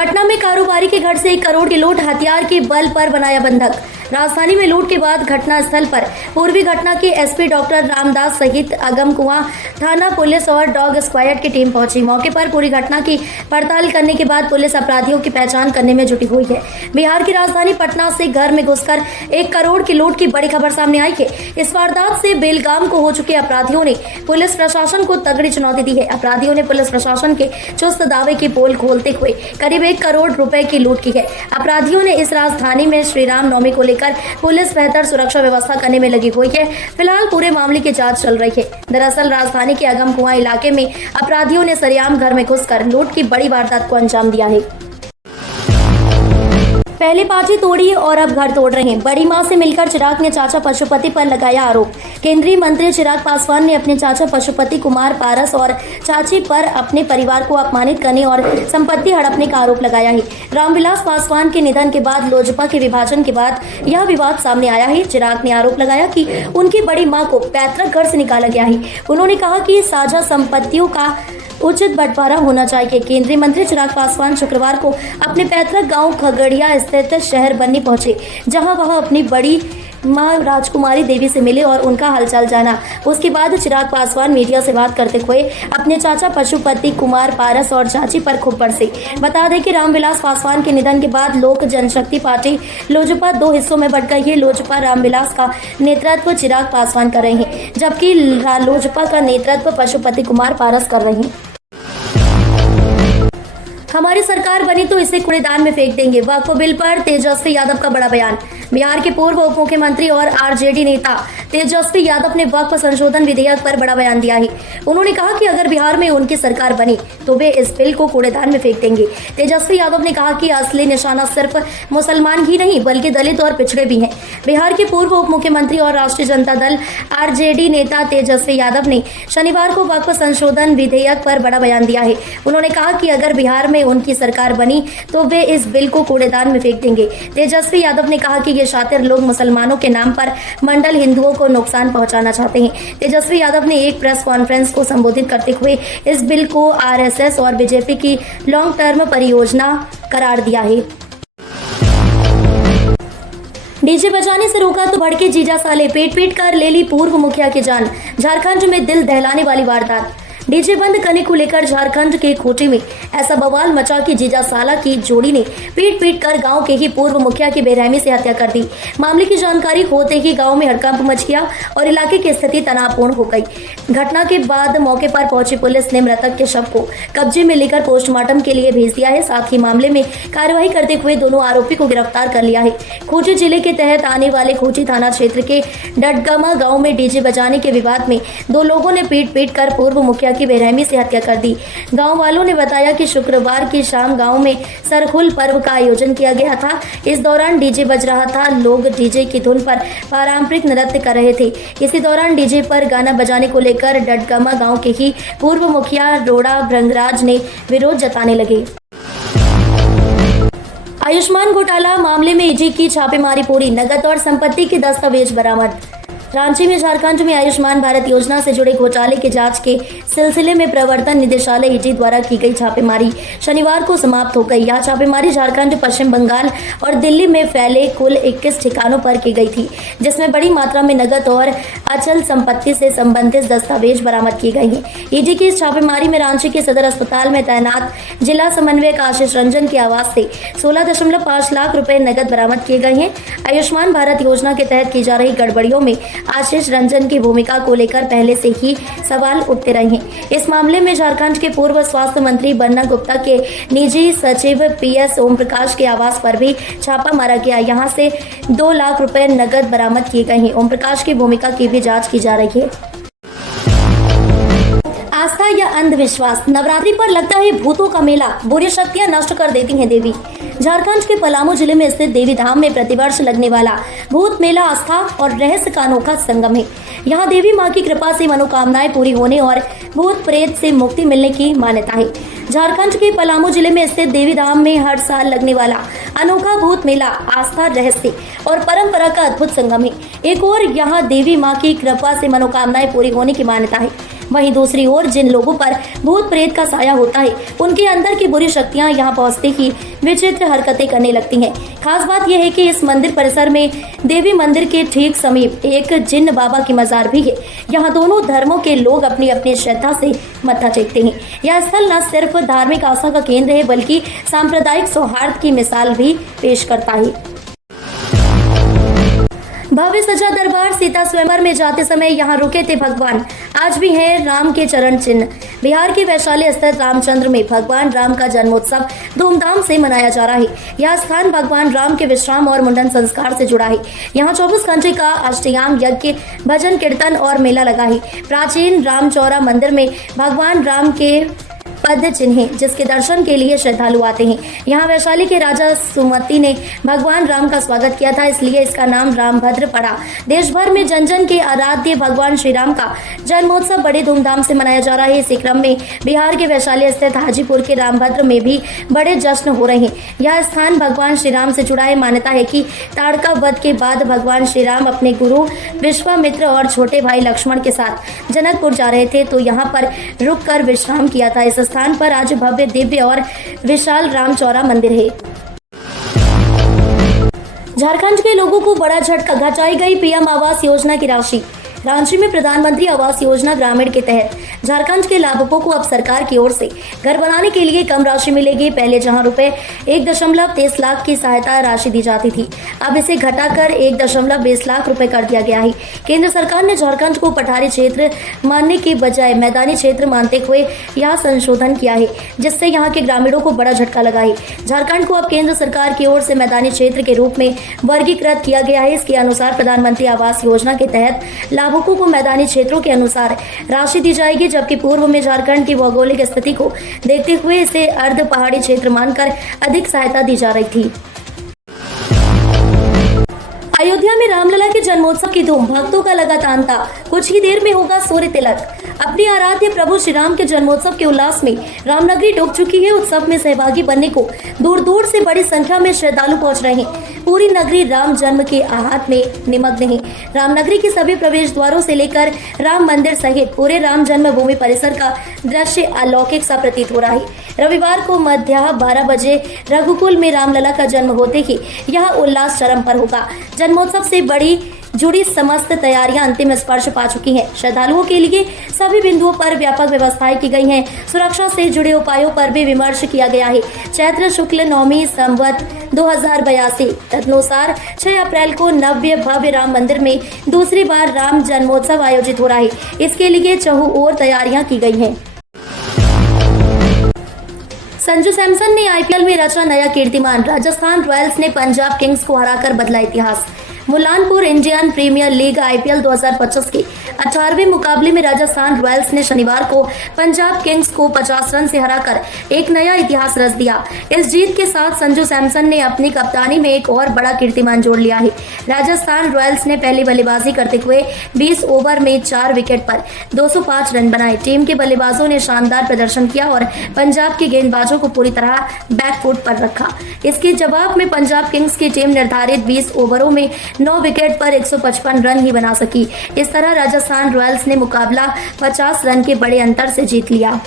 पटना में कारोबारी के घर से 1 करोड़ की लूट, हथियार के बल पर बनाया बंधक। राजधानी में लूट के बाद घटना स्थल पर पूर्वी घटना के एसपी डॉक्टर रामदास सहित अगमकुआं थाना पुलिस और डॉग स्क्वाड की टीम पहुंची। मौके पर पूरी घटना की पड़ताल करने के बाद पुलिस अपराधियों की पहचान करने में जुटी हुई है। बिहार की राजधानी पटना से घर में घुसकर 1 करोड़ की लूट की बड़ी खबर सामने आई है। इस वारदात से बेलगाम को हो चुके अपराधियों ने पुलिस प्रशासन को तगड़ी चुनौती दी है। अपराधियों ने पुलिस प्रशासन के चुस्त दावे की पोल खोलते हुए करीब 1 करोड़ रुपए की लूट की है। अपराधियों ने इस राजधानी में श्री राम नवमी को लेकर पुलिस बेहतर सुरक्षा व्यवस्था करने में लगी हुई है। फिलहाल पूरे मामले की जांच चल रही है। दरअसल राजधानी के अगमकुआं इलाके में अपराधियों ने सरेआम घर में घुसकर लूट की बड़ी वारदात को अंजाम दिया है। पहले पार्टी तोड़ी और अब घर तोड़ रहे हैं। बड़ी मां से मिलकर चिराग ने चाचा पशुपति पर लगाया आरोप। केंद्रीय मंत्री चिराग पासवान ने अपने चाचा पशुपति कुमार पारस और चाची पर अपने परिवार को अपमानित करने और संपत्ति हड़पने का आरोप लगाया है। रामविलास पासवान के निधन के बाद लोजपा के विभाजन के बाद यह विवाद सामने आया है। चिराग ने आरोप लगाया कि उनकी बड़ी मां को पैतृक घर से निकाला गया है। उन्होंने कहा कि साझा संपत्तियों का उचित बंटवारा होना चाहिए। केंद्रीय मंत्री चिराग पासवान शुक्रवार को अपने पैतृक गांव खगड़िया स्थित शहर बन्नी पहुंचे, जहां वह अपनी बड़ी मां राजकुमारी देवी से मिले और उनका हालचाल जाना। उसके बाद चिराग पासवान मीडिया से बात करते हुए अपने चाचा पशुपति कुमार पारस और चाची पर खूब बरसे। बता दें कि रामविलास पासवान के निधन के बाद लोक जनशक्ति पार्टी लोजपा 2 हिस्सों में बंट गई है। लोजपा रामविलास का नेतृत्व चिराग पासवान कर रहे हैं, जबकि लोजपा का नेतृत्व पशुपति कुमार पारस कर रहे हैं। हमारी सरकार बनी तो इसे कूड़ेदान में फेंक देंगे। वक्फ बिल पर तेजस्वी यादव का बड़ा बयान। बिहार के पूर्व उप मुख्यमंत्री और आरजेडी नेता तेजस्वी यादव ने वक्फ संशोधन विधेयक पर बड़ा बयान दिया है। उन्होंने कहा कि अगर बिहार में उनकी सरकार बनी तो वे इस बिल को कूड़ेदान में फेंक देंगे। तेजस्वी यादव ने कहा कि असली निशाना सिर्फ मुसलमान ही नहीं बल्कि दलित और पिछड़े भी हैं। बिहार के पूर्व उप मुख्यमंत्री और राष्ट्रीय जनता दल आरजेडी नेता तेजस्वी यादव ने शनिवार को वक्फ संशोधन विधेयक पर बड़ा बयान दिया है। उन्होंने कहा कि अगर बिहार में उनकी सरकार बनी तो वे इस बिल को कूड़ेदान में फेंक देंगे। तेजस्वी यादव ने कहा कि ये शातिर लोग मुसलमानों के नाम पर मंडल हिंदुओं को नुकसान पहुंचाना चाहते हैं। तेजस्वी यादव ने एक प्रेस कॉन्फ्रेंस को संबोधित करते हुए इस बिल को आरएसएस और बीजेपी की लॉन्ग टर्म परियोजना करार दिया है। डीजे बजाने से रोका तो भड़के जीजा साले, पीट पीट कर ले ली पूर्व मुखिया की जान। झारखंड में दिल दहलाने वाली वारदात। डीजे बंद करने को लेकर झारखंड के खूंटी में ऐसा बवाल मचा कि जीजा साला की जोड़ी ने पीट पीट कर गांव के ही पूर्व मुखिया की बेरहमी से हत्या कर दी। मामले की जानकारी होते ही गांव में हड़कंप मच गया और इलाके की स्थिति तनावपूर्ण हो गई। घटना के बाद मौके पर पहुंची पुलिस ने मृतक के शव को कब्जे में लेकर पोस्टमार्टम के लिए भेज दिया है। साथ ही मामले में कार्रवाई करते हुए दोनों आरोपी को गिरफ्तार कर लिया है। खूंटी जिले के तहत आने वाले खूंटी थाना क्षेत्र के डडगमा गाँव में डीजे बजाने के विवाद में 2 लोगों ने पीट पीट कर पूर्व मुखिया की बेरहमी से हत्या कर दी। गांव वालों ने बताया कि शुक्रवार की शाम गांव में सरहुल पर्व का आयोजन किया गया था। इस दौरान डीजे बज रहा था। लोग डीजे की धुन पर पारंपरिक नृत्य कर रहे थे। इसी दौरान डीजे पर गाना बजाने को लेकर डडगमा गांव के ही पूर्व मुखिया रोड़ा भृंगराज ने विरोध जताने लगे। आयुष्मान घोटाला मामले में ईडी की छापेमारी पूरी, नकद और संपत्ति के दस्तावेज बरामद। रांची में झारखंड में आयुष्मान भारत योजना से जुड़े घोटाले की जांच के सिलसिले में प्रवर्तन निदेशालय ईडी द्वारा की गई छापेमारी शनिवार को समाप्त हो गई। यह छापेमारी झारखंड, पश्चिम बंगाल और दिल्ली में फैले कुल 21 ठिकानों पर की गई थी, जिसमें बड़ी मात्रा में नकद और अचल संपत्ति से संबंधित दस्तावेज बरामद किए गए हैं। ईडी की इस छापेमारी में रांची के सदर अस्पताल में तैनात जिला समन्वयक आशीष रंजन के आवास से 16.5 लाख रुपए नकद बरामद किए गए हैं। आयुष्मान भारत योजना के तहत की जा रही गड़बड़ियों में आशीष रंजन की भूमिका को लेकर पहले से ही सवाल उठते रहे हैं। इस मामले में झारखंड के पूर्व स्वास्थ्य मंत्री बन्ना गुप्ता के निजी सचिव पीएस ओम प्रकाश के आवास पर भी छापा मारा गया। यहां से 2 लाख रुपए नकद बरामद किए गए हैं। ओम प्रकाश की भूमिका की भी जांच की जा रही है। आस्था या अंधविश्वास, नवरात्रि पर लगता है भूतों का मेला, बुरी शक्तियां नष्ट कर देती हैं देवी। झारखंड के पलामू जिले में स्थित देवी धाम में प्रतिवर्ष लगने वाला भूत मेला आस्था और रहस्य का अनोखा संगम है। यहाँ देवी माँ की कृपा से मनोकामनाएं पूरी होने और भूत प्रेत से मुक्ति मिलने की मान्यता है। झारखंड के पलामू जिले में स्थित देवी धाम में हर साल लगने वाला अनोखा भूत मेला आस्था, रहस्य और परंपरा का अद्भुत संगम है। एक और यहाँ देवी माँ की कृपा से मनोकामनाएं पूरी होने की मान्यता है। वहीं दूसरी ओर जिन लोगों पर भूत प्रेत का साया होता है, उनके अंदर की बुरी शक्तियां यहाँ पहुँचते ही विचित्र हरकतें करने लगती हैं। खास बात यह है कि इस मंदिर परिसर में देवी मंदिर के ठीक समीप एक जिन्न बाबा की मजार भी है। यहाँ दोनों धर्मों के लोग अपनी अपनी श्रद्धा से मत्था टेकते हैं। यह स्थल न सिर्फ धार्मिक आस्था का केंद्र है, बल्कि सांप्रदायिक सौहार्द की मिसाल भी पेश करता है। भव्य सजा दरबार सीता स्वयंवर में जाते समय यहाँ रुके थे भगवान, आज भी है राम के चरण चिन्ह। बिहार के वैशाली स्थित रामचंद्र में भगवान राम का जन्मोत्सव धूमधाम से मनाया जा रहा है। यह स्थान भगवान राम के विश्राम और मुंडन संस्कार से जुड़ा है। यहाँ 24 घंटे का अष्टयाम यज्ञ, भजन कीर्तन और मेला लगा है। प्राचीन रामचौरा मंदिर में भगवान राम के पद चिन्ह है, जिसके दर्शन के लिए श्रद्धालु आते हैं। यहाँ वैशाली के राजा सुमति ने भगवान राम का स्वागत किया था, इसलिए इसका नाम रामभद्र पड़ा। देश भर में जन जन के आराध्य भगवान श्री राम का जन्मोत्सव बड़े धूमधाम से मनाया जा रहा है। इसी क्रम में बिहार के वैशाली स्थित हाजीपुर के रामभद्र में भी बड़े जश्न हो रहे हैं। यह स्थान भगवान श्री राम से जुड़ा है। मान्यता है कि ताड़का वध के बाद भगवान श्री राम अपने गुरु विश्वामित्र और छोटे भाई लक्ष्मण के साथ जनकपुर जा रहे थे, तो यहाँ पर रुक कर विश्राम किया था। इस स्थान पर आज भव्य, दिव्य और विशाल रामचौरा मंदिर है। झारखंड के लोगों को बड़ा झटका, घटाई गई पीएम आवास योजना की राशि। रांची में प्रधानमंत्री आवास योजना ग्रामीण के तहत झारखंड के लाभुकों को अब सरकार की ओर से घर बनाने के लिए कम राशि मिलेगी। पहले जहां रुपए 1.23 लाख की सहायता राशि दी जाती थी, अब इसे घटाकर 1.20 लाख रुपए कर दिया गया है। केंद्र सरकार ने झारखंड को पठारी क्षेत्र मानने के बजाय मैदानी क्षेत्र मानते हुए यह संशोधन किया है, जिससे यहाँ के ग्रामीणों को बड़ा झटका लगा है। झारखंड को अब केंद्र सरकार की ओर से मैदानी क्षेत्र के रूप में वर्गीकृत किया गया है। इसके अनुसार प्रधानमंत्री आवास योजना के तहत लाभुकों को मैदानी क्षेत्रों के अनुसार राशि दी जाएगी, जबकि पूर्व में झारखंड की भौगोलिक स्थिति को देखते हुए इसे अर्ध पहाड़ी क्षेत्र मानकर अधिक सहायता दी जा रही थी। अयोध्या में रामलला के जन्मोत्सव की धूम, भक्तों का लगा तांता। कुछ ही देर में होगा सूर्य तिलक। अपने आराध्य प्रभु श्री राम के जन्मोत्सव के उल्लास में रामनगरी डूब चुकी है। उत्सव में सहभागी बनने को दूर दूर से बड़ी संख्या में श्रद्धालु पहुंच रहे हैं। पूरी नगरी राम जन्म के आहत में निमग्न है। रामनगरी के सभी प्रवेश द्वारों से लेकर राम मंदिर सहित पूरे राम जन्मभूमि परिसर का दृश्य अलौकिक सा प्रतीत हो रहा है। रविवार को मध्याह्न 12 बजे रघुकुल में रामलला का जन्म होते ही यह उल्लास चरम पर होगा। जन्मोत्सव से बड़ी जुड़ी समस्त तैयारियां अंतिम स्पर्श पा चुकी हैं। श्रद्धालुओं के लिए सभी बिंदुओं पर व्यापक व्यवस्थाएं की गई हैं। सुरक्षा से जुड़े उपायों पर भी विमर्श किया गया है। चैत्र शुक्ल नवमी संवत 2082 तदनुसार 6 अप्रैल को नव्य भव्य राम मंदिर में दूसरी बार राम जन्मोत्सव आयोजित हो रहा है। इसके लिए चहुओर तैयारियां की गई हैं। संजू सैमसन ने आईपीएल में रचा नया कीर्तिमान। राजस्थान रॉयल्स ने पंजाब किंग्स को हराकर बदला इतिहास। Mullanpur Indian premiere league IPL 2025 के 18वें मुकाबले में राजस्थान रॉयल्स ने शनिवार को पंजाब किंग्स को 50 रन से हराकर एक नया इतिहास रच दिया। इस जीत के साथ संजू सैमसन ने अपनी कप्तानी में एक और बड़ा कीर्तिमान जोड़ लिया है। राजस्थान रॉयल्स ने पहली बल्लेबाजी करते हुए 20 ओवर में 4 विकेट पर 205 रन बनाए। टीम के बल्लेबाजों ने शानदार प्रदर्शन किया और पंजाब के गेंदबाजों को पूरी तरह बैकफुट पर रखा। इसके जवाब में पंजाब किंग्स की टीम निर्धारित 20 ओवरों में 9 विकेट पर 155 रन ही बना सकी। इस तरह राजस्थान रॉयल्स ने मुकाबला 50 रन के बड़े अंतर से जीत लिया।